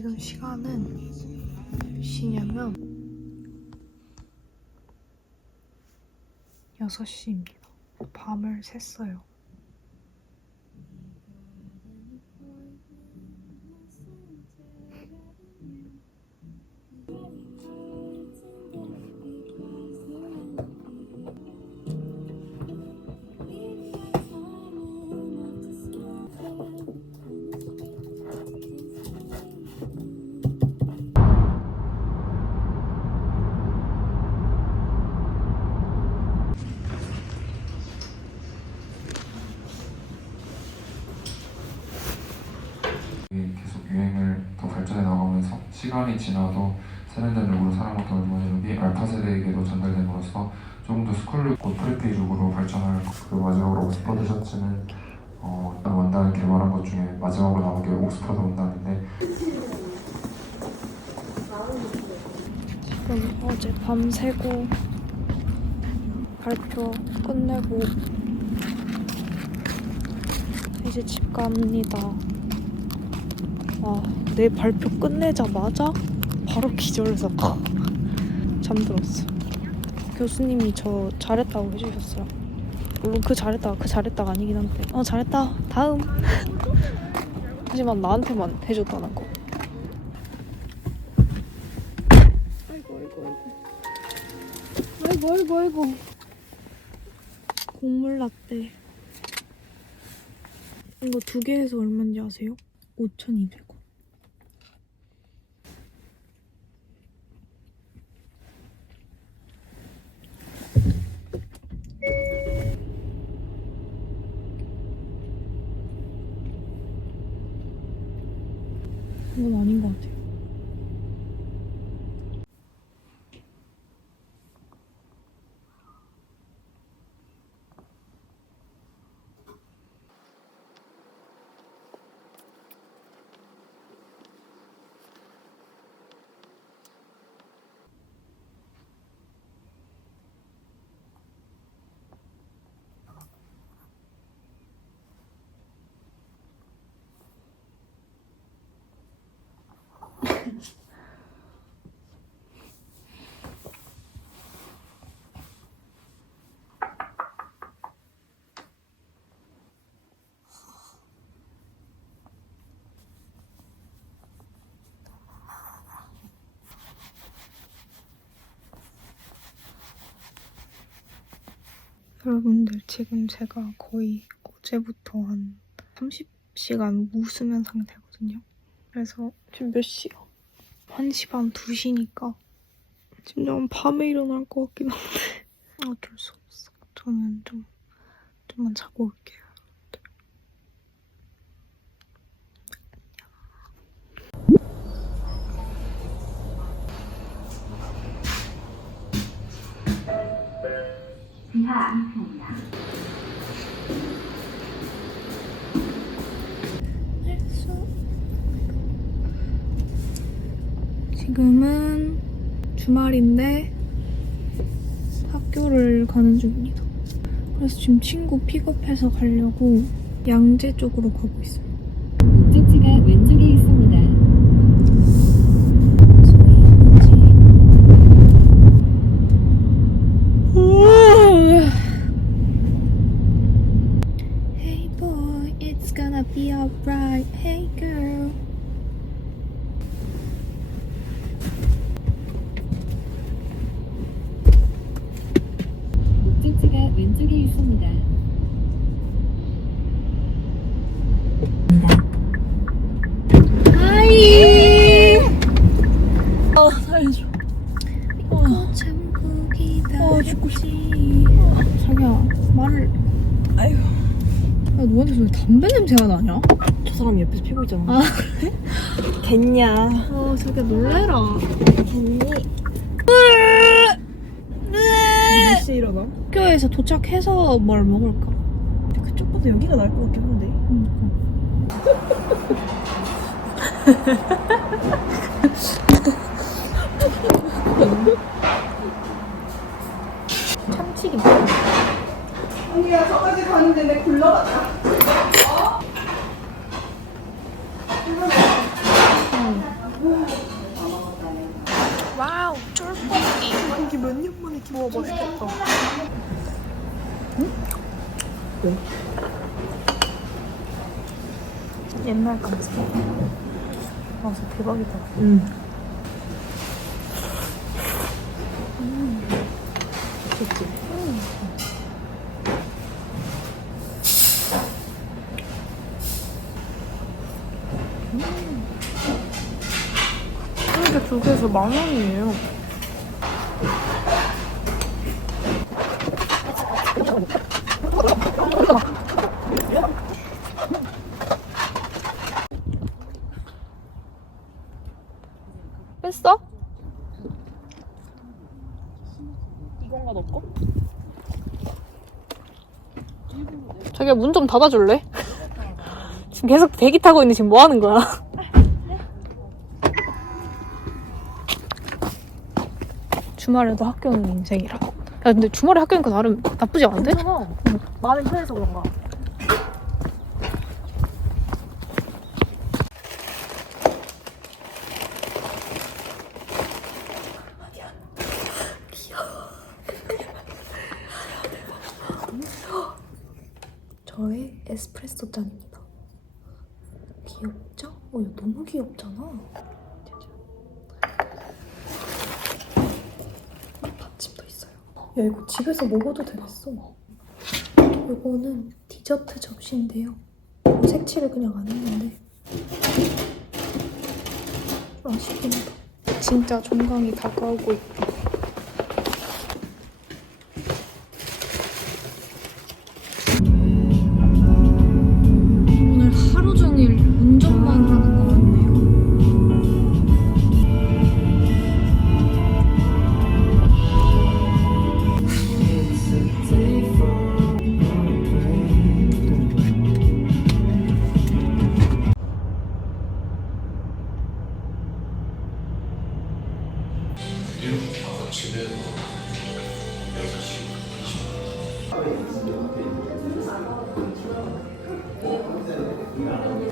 지금 시간은 몇 시냐면 6시입니다. 밤을 샜어요. 시간이 지나도 세련된 룩으로 사랑받던 루머니 룩이 알파 세대에게도 전달됨으로써 조금 더 스쿨룩 곧 프리페이 룩으로 발전할 그 마지막으로 옥스퍼드 셔츠는 어, 원단을 개발한 것 중에 마지막으로 나온 게 옥스퍼드 원단인데 지금 어제 밤새고 발표 끝내고 이제 집 갑니다. 와, 내 발표 끝내자마자 바로 기절해서 잠들었어. 교수님이 저 잘했다고 해주셨어요. 물론 그 잘했다가 그 잘했다가 아니긴 한데. 어 잘했다. 다음. 하지만 나한테만 해줬다는 거. 아이고 아이고 아이고. 아이고 아이고 아이고. 곡물 라떼. 이거 두 개에서 얼마인지 아세요? 5,200원 이건 아닌 것 같아요 여러분들 지금 제가 거의 어제부터 한 30시간 무수면 상태거든요. 그래서 지금 몇 시야? 1시 반, 2시니까 심장은 밤에 일어날 것 같긴 한데 어쩔 수 없어. 저는 좀 좀만 자고 올게요. 지하 2층입니다. 지금은 주말인데 학교를 가는 중입니다. 그래서 지금 친구 픽업해서 가려고 양재 쪽으로 가고 있어요. 목적지가 왼쪽에 있습니다. Hey boy, it's gonna be alright. Hey girl. 목적지가 왼쪽에 있습니다. 하이. 아 살려줘. 어. 참고기다. 어 죽고 싶. 자기야 말을. 아유. 야 너한테 왜 담배 냄새가 나냐? 저 사람 옆에서 피고 있잖아. 아 겠냐? 어 자기야 놀래라. 겠니? 네. 몇시 일어나? 학교에서 도착해서 뭘 먹을까? 근데 그쪽보다 여기가 나을 것 같긴 한데. 참치기. 언니야 저까지 가는데 내 굴러가자. 어? 와우 쫄볶이 이게 몇 년 만에 기와 맛있겠다 응? 응? 옛날 감성 와 진짜 대박이다 응 음. 좋지? 개에서 만 원이에요. 뺐어? 이건가 너 거? 자기야 문 좀 닫아줄래? 지금 계속 대기 타고 있는데 지금 뭐 하는 거야? 주말에도 학교 오는 인생이라. 야 근데 주말에 학교 오니까 나름 나쁘지 않은데? 괜찮아. 마음이 편해서 그런가. 저의 에스프레소 잔입니다. 귀엽죠? 어, 너무 귀엽잖아. 받침도 있어요. 야, 이거 집에서 먹어도 되겠어. 이거는 디저트 접시인데요. 뭐 색칠을 그냥 안 했는데 맛있긴 하다. 진짜 종강이 다가오고 있다. 것 같네요.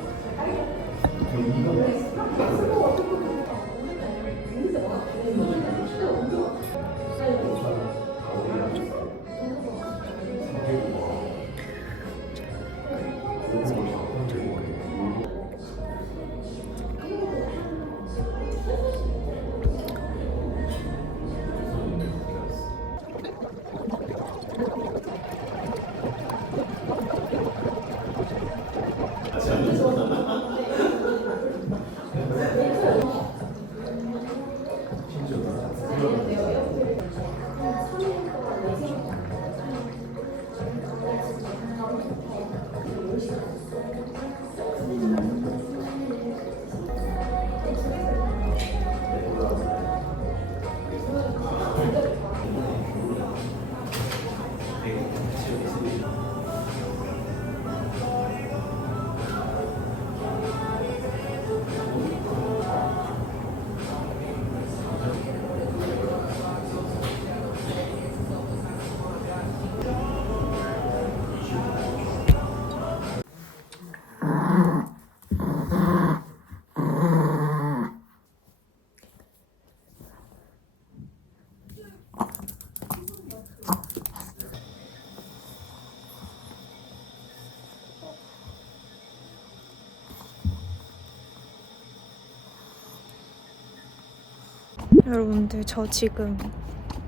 여러분들 저 지금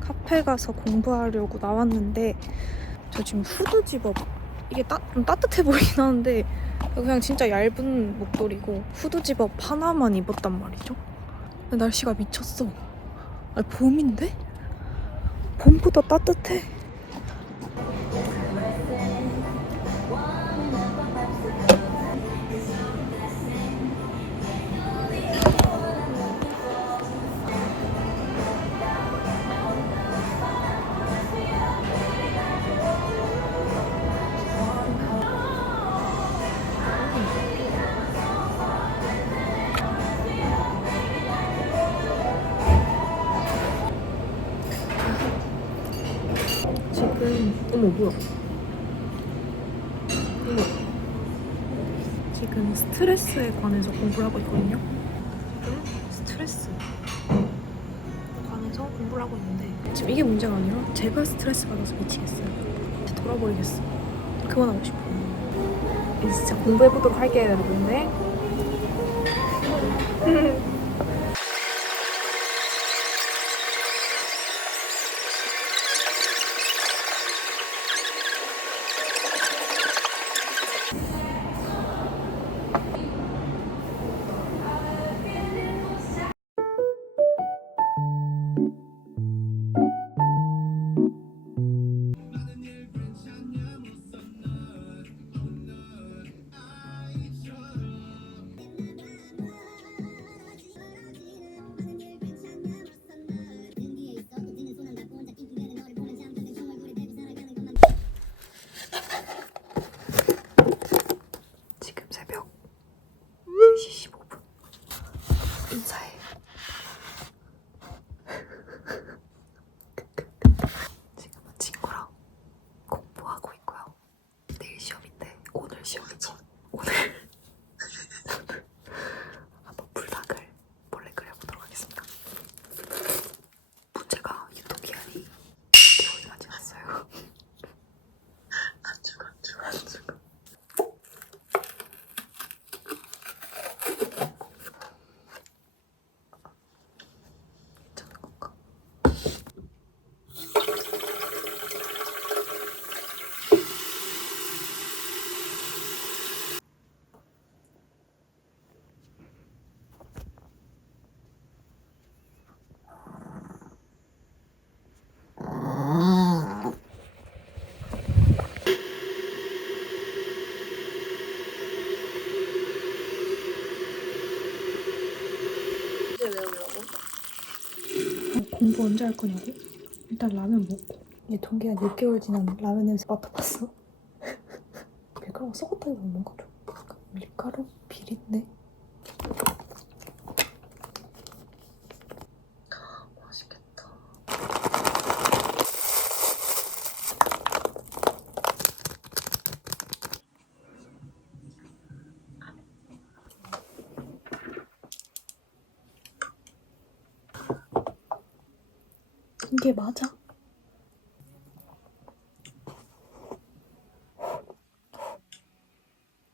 카페 가서 공부하려고 나왔는데 저 지금 후드 집업 이게 따, 좀 따뜻해 보이긴 하는데 그냥 진짜 얇은 목도리고 후드 집업 하나만 입었단 말이죠. 날씨가 미쳤어. 아니 봄인데? 봄보다 따뜻해. 어머 뭐야? 지금 스트레스에 관해서 공부를 하고 있거든요. 지금 스트레스 관해서 공부를 하고 있는데 지금 이게 문제가 아니라 제가 스트레스 받아서 미치겠어요. 진짜 돌아버리겠어. 그만하고 싶어요. 이제 진짜 공부해보도록 할게요, 여러분들. 공부 언제 할 거냐고? 일단 라면 먹고 얘 동기가 6개월 지난 라면 냄새 맡아봤어? 밀가루가 썩었다기 너무 뭔가 좀 밀가루 비린내? 이게 맞아?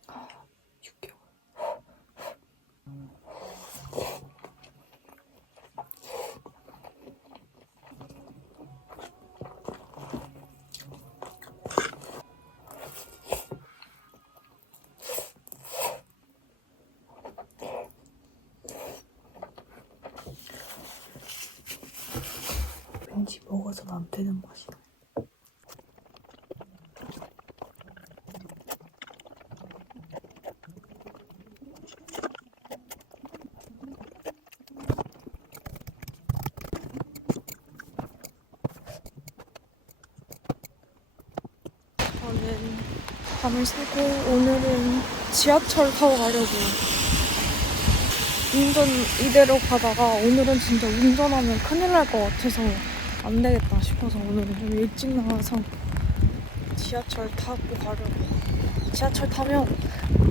아, 6개월. 왠지 먹어서는 안 되는 맛이다. 저는 밤을 새고 오늘은 지하철 타고 가려고 운전 이대로 가다가 오늘은 진짜 운전하면 큰일 날 것 같아서 안 되겠다 싶어서 오늘은 좀 일찍 나와서 지하철 타고 가려고. 지하철 타면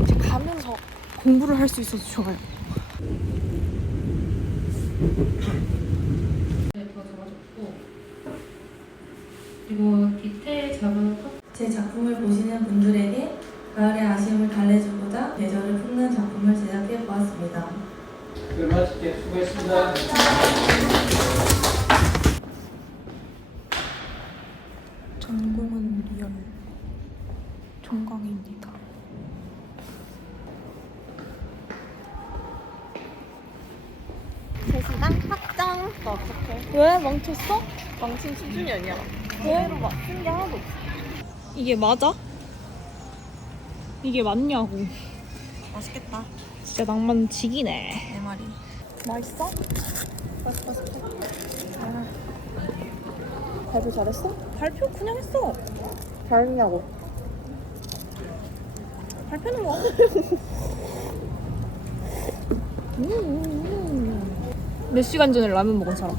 이제 가면서 공부를 할 수 있어서 좋아요. 그리고 디테일 작업 제 작품을 보시는 분들에게 가을의 아쉬움을 달래주고자 계절을 품는 작품을 제작해 보았습니다. 네, 맛있게 수고했습니다. 전공은 리얼 종강입니다 대시당 확정. 너 어떡해? 왜? 망쳤어? 망친 수준이 아니야. 왜? 막쓴게 하나도 없어. 이게 맞아? 이게 맞냐고 맛있겠다. 진짜 낭만 지기네 내 말이. 맛있어? 맛있어, 맛있어. 발표 잘했어? 발표 그냥 했어. 잘했냐고. 발표는 뭐? 음. 몇 시간 전에 라면 먹은 사람?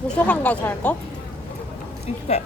도서관 가서 할 거? 이렇게.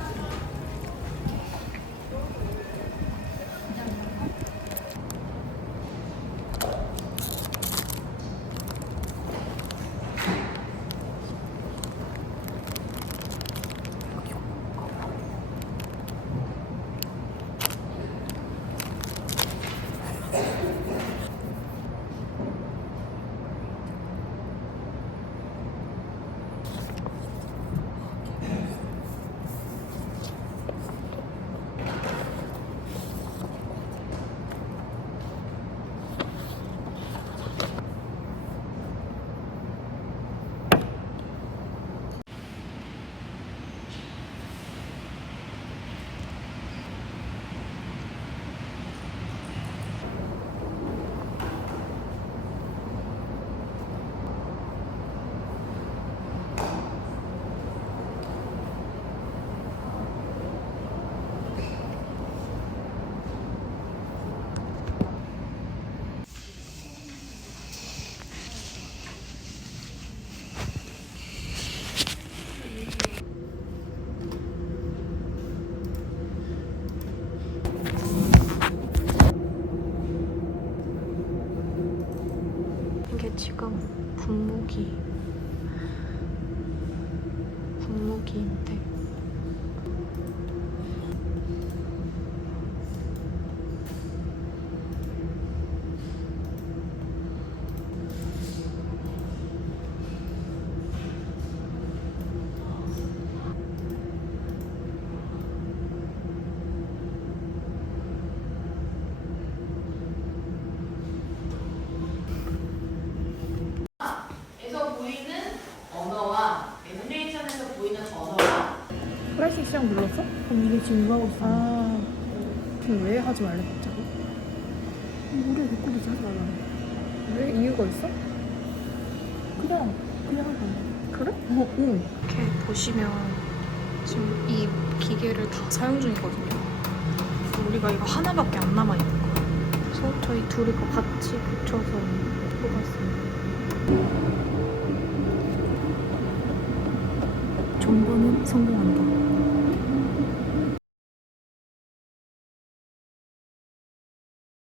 对。 지금 이거 하고 있어. 아. 그럼 왜 하지 말래 갑자기? 우리 리코드 하지 말라. 왜 이유가 있어? 그냥 그냥 하자. 그래? 어, 응. 이렇게 보시면 지금 이 기계를 다 사용 중이거든요. 그래서 우리가 이거 하나밖에 안 남아 있는 거예요. 그래서 저희 둘이 거 같이 붙여서 뽑았습니다. 정보는 성공합니다.